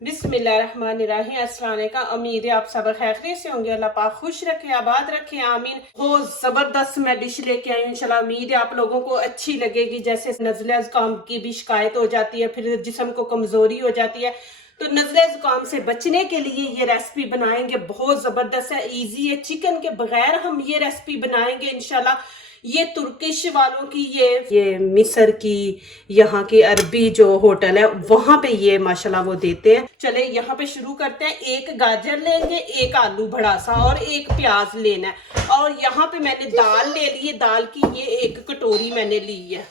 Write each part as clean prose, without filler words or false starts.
बिस्मिल्लाहिर्रहमानिर्रहीम। अस्सलाम वालेकुम। उम्मीद है आप सब खैरियत से होंगे। अल्लाह पाक खुश रखे, आबाद रखे, आमीन। बहुत जबरदस्त मैं डिश लेके आई हूँ। इंशाल्लाह उम्मीद है आप लोगों को अच्छी लगेगी। जैसे नज़ले ज़ुकाम की भी शिकायत हो जाती है, फिर जिस्म को कमजोरी हो जाती है, तो नज़ले ज़ुकाम से बचने के लिए ये रेसिपी बनाएंगे। बहुत जबरदस्त है, इजी है। चिकन के बगैर हम ये रेसिपी बनाएंगे इंशाल्लाह। ये तुर्किश वालों की, ये मिस्र की, यहाँ की अरबी जो होटल है वहां पे ये माशाल्लाह वो देते हैं। चले यहाँ पे शुरू करते हैं। एक गाजर लेंगे, एक आलू बड़ा सा और एक प्याज लेना है। और यहाँ पे मैंने दाल ले ली है, दाल की ये एक कटोरी मैंने ली है।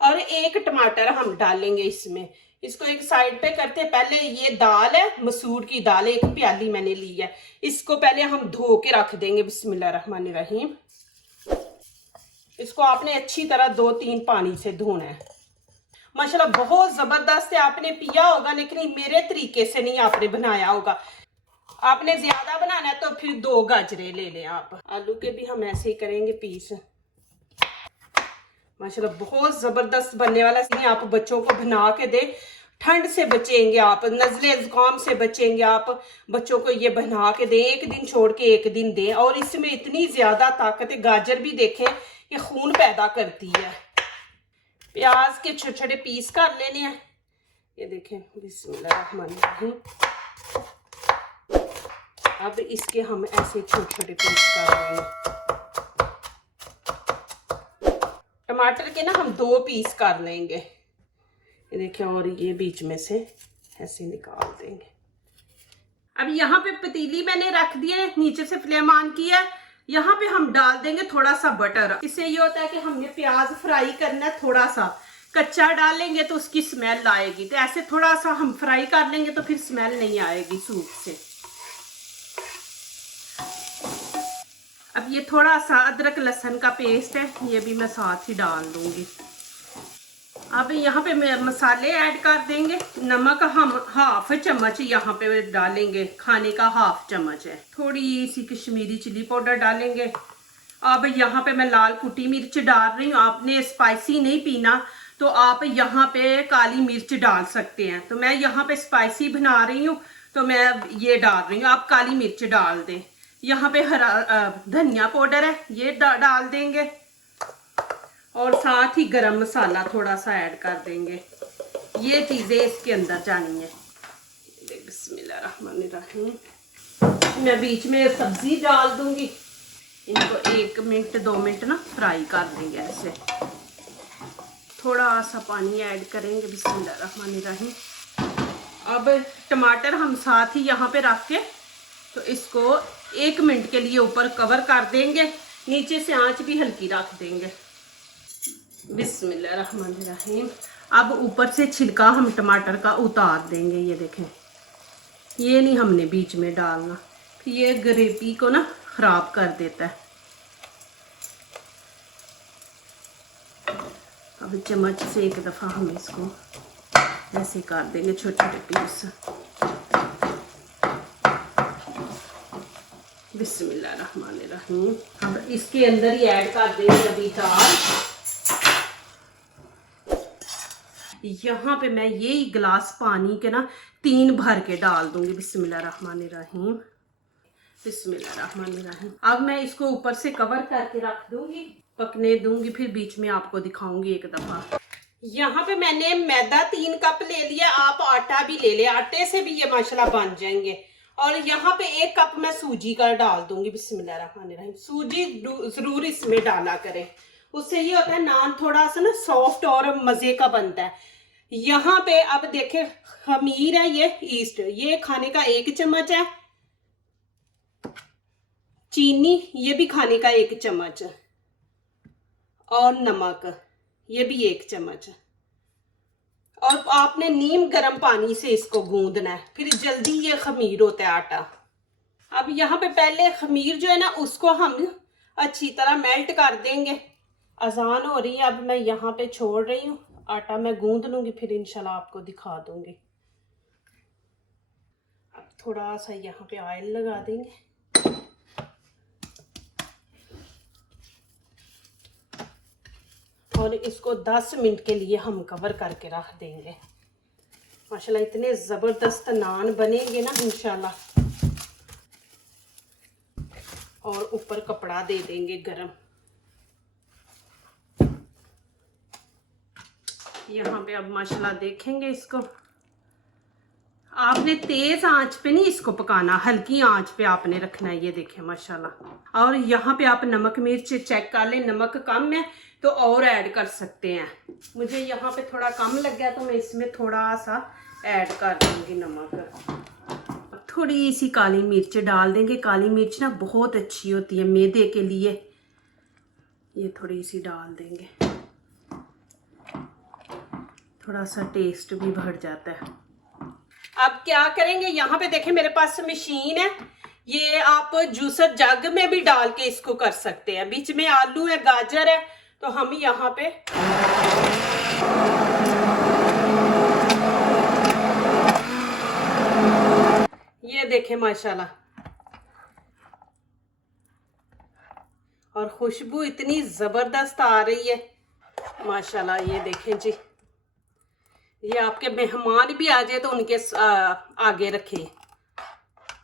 और एक टमाटर हम डालेंगे इसमें। इसको एक साइड पे करते हैं। पहले ये दाल है, मसूर की दाल, एक प्याली मैंने ली है। इसको पहले हम धो के रख देंगे। बिस्मिल्लाहिर्रहमानिर्रहीम। इसको आपने अच्छी तरह 2-3 पानी से धोना है। माशाल्लाह बहुत जबरदस्त है। आपने पिया होगा लेकिन मेरे तरीके से नहीं आपने बनाया होगा। आपने ज्यादा बनाना है तो फिर 2 गाजरे ले लें आप। आलू के भी हम ऐसे ही करेंगे पीस। माशाल्लाह बहुत जबरदस्त बनने वाला है। आप बच्चों को बना के दे, ठंड से बचेंगे आप, नजले जुकाम से बचेंगे आप। बच्चों को ये बना के दें, एक दिन छोड़ के एक दिन दें। और इसमें इतनी ज्यादा ताकत है। गाजर भी देखें ये खून पैदा करती है। प्याज के छोटे छोटे पीस कर लेने हैं। ये देखें, बिस्मिल्लाहिर्रहमानिर्रहीम। अब इसके हम ऐसे छोटे छोटे पीस कर रहे हैं। टमाटर के ना हम 2 पीस कर लेंगे। ये देखिए, और ये बीच में से ऐसे निकाल देंगे। अब यहाँ पे पतीली मैंने रख दी है, नीचे से फ्लेम ऑन किया है। यहाँ पे हम डाल देंगे थोड़ा सा बटर। इससे ये होता है कि हमने प्याज फ्राई करना है, थोड़ा सा कच्चा डालेंगे तो उसकी स्मेल आएगी। तो ऐसे थोड़ा सा हम फ्राई कर लेंगे तो फिर स्मेल नहीं आएगी सूप से। अब ये थोड़ा सा अदरक लहसुन का पेस्ट है, ये भी मैं साथ ही डाल दूंगी। अब यहाँ पे मसाले ऐड कर देंगे। नमक हम 1/2 चम्मच यहाँ पे डालेंगे, खाने का 1/2 चम्मच है। थोड़ी सी कश्मीरी चिली पाउडर डालेंगे। अब यहाँ पे मैं लाल कुटी मिर्च डाल रही हूँ। आपने स्पाइसी नहीं पीना तो आप यहाँ पे काली मिर्च डाल सकते हैं। तो मैं यहाँ पे स्पाइसी बना रही हूँ तो मैं ये डाल रही हूँ, आप काली मिर्च डाल दें। यहाँ पे हरा धनिया पाउडर है, ये डाल देंगे। और साथ ही गरम मसाला थोड़ा सा ऐड कर देंगे। ये चीजें इसके अंदर जानी है। बिस्मिल्लाहिर्रहमानिर्रहीम। मैं बीच में सब्जी डाल दूंगी। इनको 1 मिनट 2 मिनट ना फ्राई कर देंगे ऐसे। थोड़ा सा पानी ऐड करेंगे। बिस्मिल्लाहिर्रहमानिर्रहीम। अब टमाटर हम साथ ही यहाँ पे रख के तो इसको 1 मिनट के लिए ऊपर कवर कर देंगे। नीचे से आंच भी हल्की रख देंगे। बिस्मिल्लाहिर्रहमानिर्रहीम। अब ऊपर से छिलका हम टमाटर का उतार देंगे। ये देखें, ये नहीं हमने बीच में डालना, ये ग्रेवी को ना खराब कर देता है। अब चम्मच से एक दफ़ा हम इसको ऐसे कर देंगे छोटे छोटे पीस। बिस्मिल्लाहिर्रहमानिर्रहीम। अब इसके अंदर ही ऐड कर देंगे अभी दाल। यहाँ पे मैं यही गिलास पानी के ना 3 भर के डाल दूंगी। बिस्मिल्लाहिर्रहमानिर्रहीम। बिस्मिल्लाहिर्रहमानिर्रहीम। अब मैं इसको ऊपर से कवर करके रख दूंगी, पकने दूंगी, फिर बीच में आपको दिखाऊंगी एक दफा। यहाँ पे मैंने मैदा 3 कप ले लिया। आप आटा भी ले ले, आटे से भी ये माशाल्लाह बन जाएंगे। और यहाँ पे 1 कप मैं सूजी का डाल दूंगी। बिस्मिल्लाहिर्रहमानिर्रहीम। सूजी जरूर इसमें डाला करें, उससे ये होता है नान थोड़ा सा ना सॉफ्ट और मजे का बनता है। यहाँ पे अब देखे, खमीर है, ये ईस्ट, ये खाने का 1 चम्मच है। चीनी ये भी खाने का 1 चम्मच। और नमक ये भी 1 चम्मच। और आपने नीम गर्म पानी से इसको गूंदना है, फिर जल्दी ये खमीर होता है आटा। अब यहाँ पे पहले खमीर जो है ना उसको हम अच्छी तरह मेल्ट कर देंगे। अजान हो रही है, अब मैं यहाँ पे छोड़ रही हूँ। आटा मैं गूंद लूंगी, फिर इंशाल्लाह आपको दिखा दूंगी। अब थोड़ा सा यहाँ पे ऑयल लगा देंगे। और इसको 10 मिनट के लिए हम कवर करके रख देंगे। माशाल्लाह इतने ज़बरदस्त नान बनेंगे ना इंशाल्लाह। और ऊपर कपड़ा दे देंगे गरम। यहाँ पे अब माशाल्लाह देखेंगे इसको। आपने तेज आंच पे नहीं इसको पकाना, हल्की आंच पे आपने रखना है। ये देखें माशाल्लाह। और यहाँ पे आप नमक मिर्च चेक कर लें, नमक कम है तो और ऐड कर सकते हैं। मुझे यहाँ पे थोड़ा कम लग गया तो मैं इसमें थोड़ा सा ऐड कर दूँगी नमक। थोड़ी सी काली मिर्च डाल देंगे। काली मिर्च ना बहुत अच्छी होती है मैदे के लिए। ये थोड़ी सी डाल देंगे, थोड़ा सा टेस्ट भी बढ़ जाता है। अब क्या करेंगे, यहाँ पे देखें मेरे पास मशीन है। ये आप जूसर जग में भी डाल के इसको कर सकते हैं। बीच में आलू है, गाजर है, तो हम यहाँ पे ये देखें माशाल्लाह। और खुशबू इतनी ज़बरदस्त आ रही है माशाल्लाह। ये देखें जी, ये आपके मेहमान भी आ जाए तो उनके आगे रखें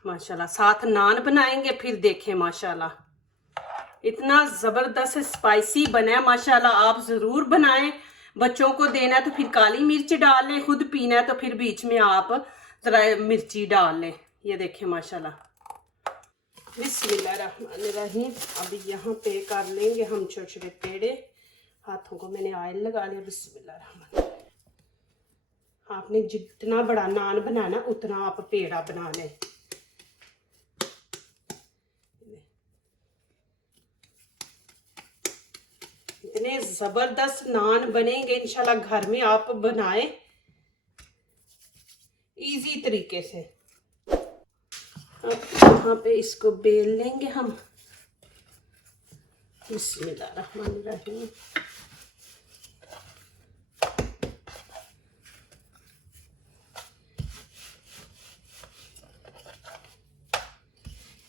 माशाल्लाह। साथ नान बनाएंगे फिर देखें माशाल्लाह इतना ज़बरदस्त स्पाइसी बना है माशाल्लाह। आप ज़रूर बनाएं। बच्चों को देना है तो फिर काली मिर्च डाल लें, खुद पीना है तो फिर बीच में आप ज़रा मिर्ची डाल लें। ये देखें माशाल्लाह। बिस्मिल्लाहिर्रहमानिर्रहीम। अब यहाँ पे कर लेंगे हम छोटे छोटे पेड़े। हाथों को मैंने ऑयल लगा लिया। बिस्मिल्लाहिर्रहमानिर्रहीम। आपने जितना बड़ा नान बनाना उतना आप पेड़ा बना लें। इतने ज़बरदस्त नान बनेंगे इंशाल्लाह। घर में आप बनाएं इजी तरीके से। अब यहाँ पे इसको बेल लेंगे हम। बिस्मिल्लाहिर्रहमानिर्रहीम।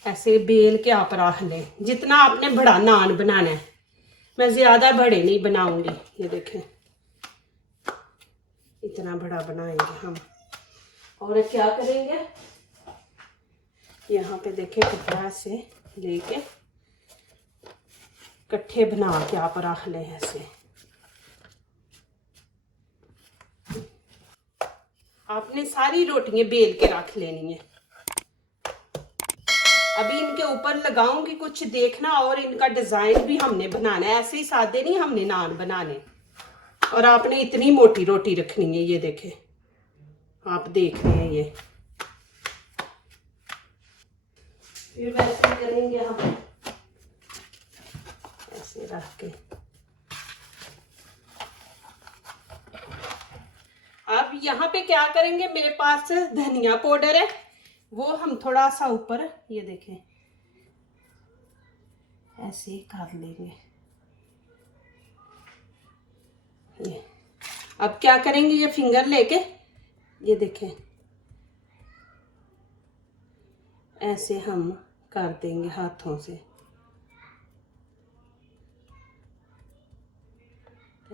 ऐसे बेल के आप रख लें जितना आपने बड़ा नान बनाना है। मैं ज़्यादा बड़े नहीं बनाऊंगी। ये देखें इतना बड़ा बनाएंगे हम। और क्या करेंगे, यहाँ पे देखें कपड़ा से लेके इकट्ठे बना के आप रख लें ऐसे। आपने सारी रोटियां बेल के रख लेनी है। अभी इनके ऊपर लगाऊंगी कुछ देखना, और इनका डिजाइन भी हमने बनाना है। ऐसे ही सादे नहीं हमने नान बनाने। और आपने इतनी मोटी रोटी रखनी है। ये देखें आप देख रहे हैं। ये फिर वैसे करेंगे हम, ऐसे रख के। अब यहाँ पे क्या करेंगे, मेरे पास धनिया पाउडर है, वो हम थोड़ा सा ऊपर ये देखें ऐसे कर लेंगे। ये अब क्या करेंगे, ये फिंगर लेके ये देखें ऐसे हम कर देंगे हाथों से।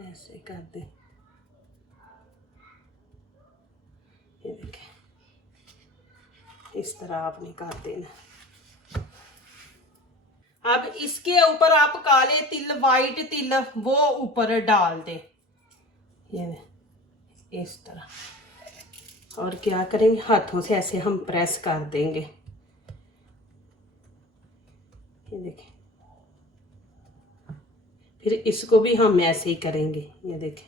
ऐसे कर दें। ये देखें इस तरह आपने कर देना। अब इसके ऊपर आप काले तिल, वाइट तिल वो ऊपर डाल दें। ये इस तरह। और क्या करेंगे, हाथों से ऐसे हम प्रेस कर देंगे। ये देखें। फिर इसको भी हम ऐसे ही करेंगे। ये देखें,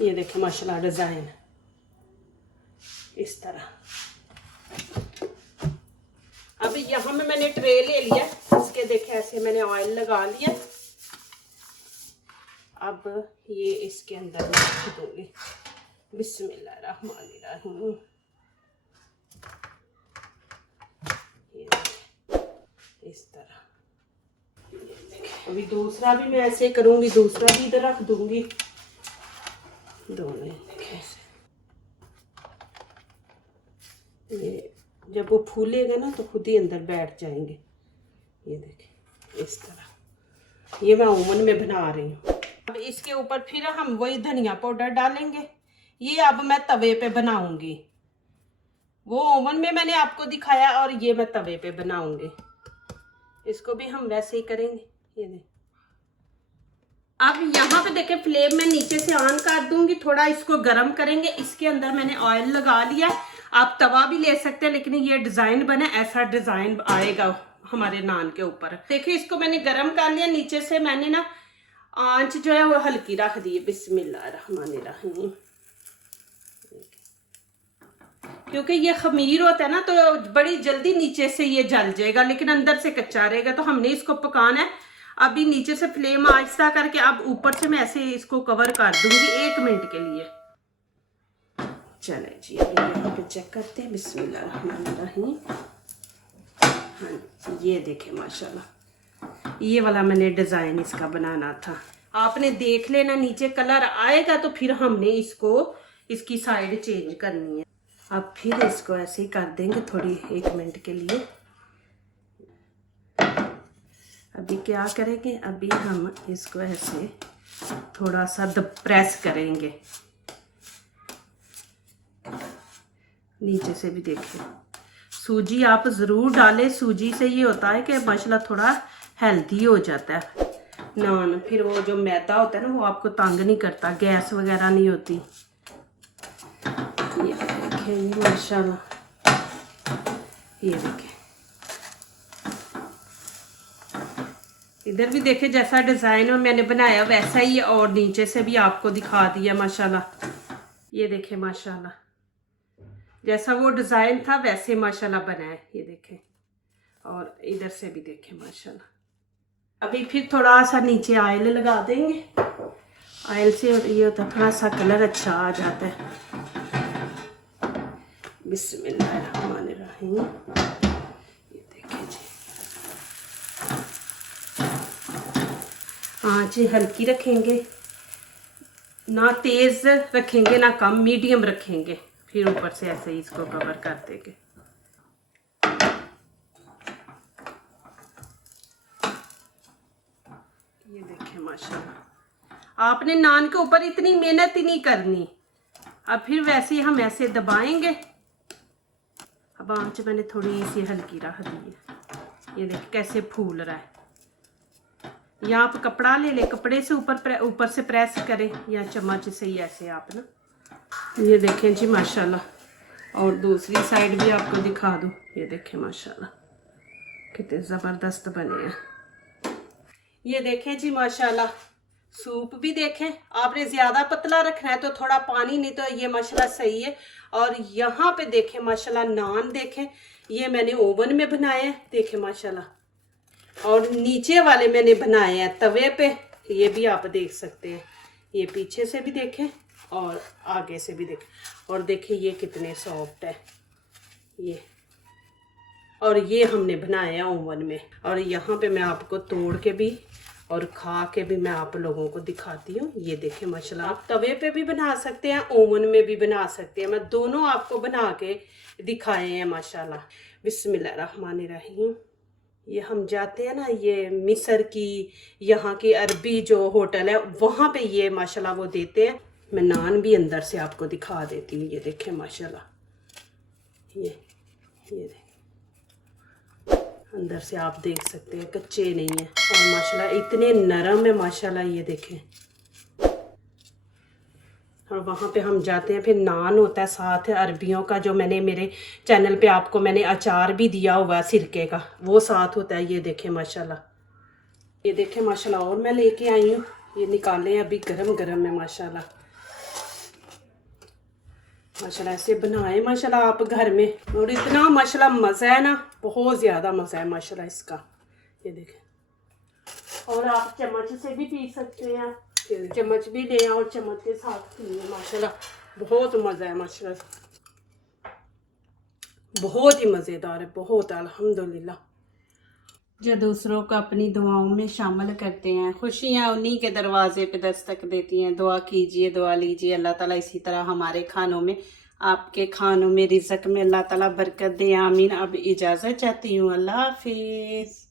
ये देखें माशाल्लाह डिजाइन इस तरह। अब यहाँ में मैंने ट्रे ले लिया, इसके देखें ऐसे मैंने ऑयल लगा लिया। अब ये इसके अंदर रख दूंगी। बिस्मिल्लाहिर्रहमानिर्रहीम। इस तरह। अभी दूसरा भी मैं ऐसे करूंगी, दूसरा भी इधर रख दूंगी। दोनों ऐसे। ये जब वो फूलेगा ना तो खुद ही अंदर बैठ जाएंगे। ये देखें इस तरह। ये मैं ओवन में बना रही हूँ। अब इसके ऊपर फिर हम वही धनिया पाउडर डालेंगे। ये अब मैं तवे पे बनाऊंगी, वो ओवन में मैंने आपको दिखाया और ये मैं तवे पे बनाऊंगी। इसको भी हम वैसे ही करेंगे। ये देख, अब यहाँ पे देखें फ्लेम मैं नीचे से ऑन कर दूंगी, थोड़ा इसको गर्म करेंगे। इसके अंदर मैंने ऑयल लगा लिया। आप तवा भी ले सकते हैं, लेकिन ये डिजाइन बना, ऐसा डिजाइन आएगा हमारे नान के ऊपर। देखिए इसको मैंने गर्म कर लिया। नीचे से मैंने ना आंच जो है वो हल्की रख दी है। बिस्मिल्लाहिर्रहमानिर्रहीम। क्योंकि ये खमीर होता है ना, तो बड़ी जल्दी नीचे से ये जल जाएगा, लेकिन अंदर से कच्चा रहेगा। तो हमने इसको पकाना है। अभी नीचे से फ्लेम आहिस्ता करके, अब ऊपर से मैं ऐसे इसको कवर कर दूंगी 1 मिनट के लिए। चले जी, अभी यहाँ पे चेक करते हैं। बिस्मिल्लाहिर्रहमानिर्रहीम। हाँ, ये देखें माशाल्लाह, ये वाला मैंने डिजाइन इसका बनाना था। आपने देख लेना, नीचे कलर आएगा तो फिर हमने इसकी साइड चेंज करनी है। अब फिर इसको ऐसे ही कर देंगे थोड़ी 1 मिनट के लिए। अभी क्या करेंगे, अभी हम इसको ऐसे थोड़ा सा प्रेस करेंगे। नीचे से भी देखें, सूजी आप ज़रूर डालें। सूजी से ये होता है कि माशाल्लाह थोड़ा हेल्दी हो जाता है नान। फिर वो जो मैदा होता है ना, वो आपको तंग नहीं करता, गैस वगैरह नहीं होती। ये देखें माशाल्लाह, ये देखें, इधर भी देखें जैसा डिज़ाइन मैंने बनाया वैसा ही, और नीचे से भी आपको दिखा दिया माशाल्लाह। ये देखें माशाल्लाह, जैसा वो डिज़ाइन था वैसे माशाल्लाह बना है। ये देखें, और इधर से भी देखें माशाल्लाह। अभी फिर थोड़ा सा नीचे ऑयल लगा देंगे। ऑयल से ये होता है थोड़ा सा कलर अच्छा आ जाता है। बिस्मिल्लाहिर्रहमानिर्रहीम। ये देखें जी, आँच हल्की रखेंगे, ना तेज़ रखेंगे ना कम, मीडियम रखेंगे। फिर ऊपर से ऐसे ही इसको कवर कर देंगे। ये देखें माशाल्लाह, आपने नान के ऊपर इतनी मेहनत ही नहीं करनी। अब फिर वैसे ही हम ऐसे दबाएंगे। अब आंच मैंने थोड़ी सी हल्की रख दी है। ये देख कैसे फूल रहा है। या आप कपड़ा ले ले, कपड़े से ऊपर से प्रेस करें, या चम्मच से ही ऐसे आप ना। ये देखें जी माशाल्लाह, और दूसरी साइड भी आपको दिखा दूँ। ये देखें माशाल्लाह कितने ज़बरदस्त बने हैं। ये देखें जी माशाल्लाह, सूप भी देखें। आपने ज़्यादा पतला रखना है तो थोड़ा पानी, नहीं तो ये माशाल्लाह सही है। और यहाँ पे देखें माशाल्लाह नान देखें, ये मैंने ओवन में बनाए हैं। देखें माशाल्लाह, और नीचे वाले मैंने बनाए हैं तवे पे। ये भी आप देख सकते हैं। ये पीछे से भी देखें और आगे से भी देखें, और देखिए ये कितने सॉफ्ट है ये। और ये हमने बनाया ओवन में। और यहाँ पे मैं आपको तोड़ के भी और खा के भी मैं आप लोगों को दिखाती हूँ। ये देखें माशाल्लाह, आप तवे पे भी बना सकते हैं, ओवन में भी बना सकते हैं। मैं दोनों आपको बना के दिखाए हैं माशाल्लाह। बिस्मिल्लाहिर्रहमानिर्रहीम। ये हम जाते हैं ना, ये मिस्र की, यहाँ की अरबी जो होटल है, वहाँ पे ये माशाल्लाह वो देते हैं। मैं नान भी अंदर से आपको दिखा देती हूँ। ये देखें माशाल्लाह, ये देखें अंदर से आप देख सकते हैं, कच्चे नहीं है, और माशाल्लाह इतने नरम है माशाल्लाह। ये देखें, और वहाँ पे हम जाते हैं, फिर नान होता है साथ अरबियों का, जो मैंने मेरे चैनल पे आपको मैंने अचार भी दिया हुआ है सिरके का, वो साथ होता है। ये देखें माशाल्लाह, ये देखें माशाल्लाह, और मैं लेके आई हूँ। ये निकाले अभी गरम गरम है माशाल्लाह। माशाल्लाह ऐसे बनाए माशाल्लाह आप घर में, और इतना माशाल्लाह मज़ा है ना, बहुत ज़्यादा मज़ा है माशाल्लाह इसका। ये देखें, और आप चम्मच से भी पी सकते हैं, चम्मच भी लें और चम्मच के साथ पिए माशाल्लाह। बहुत मज़ा है माशाल्लाह, बहुत ही मज़ेदार है, बहुत अल्हम्दुलिल्लाह। जो दूसरों को अपनी दुआओं में शामिल करते हैं, खुशियाँ उन्हीं के दरवाजे पे दस्तक देती हैं। दुआ कीजिए, दुआ लीजिए, अल्लाह ताला इसी तरह हमारे खानों में, आपके खानों में, रिज़्क़ में अल्लाह ताला बरकत दे, आमीन। अब इजाज़त चाहती हूँ, अल्लाह हाफिज़।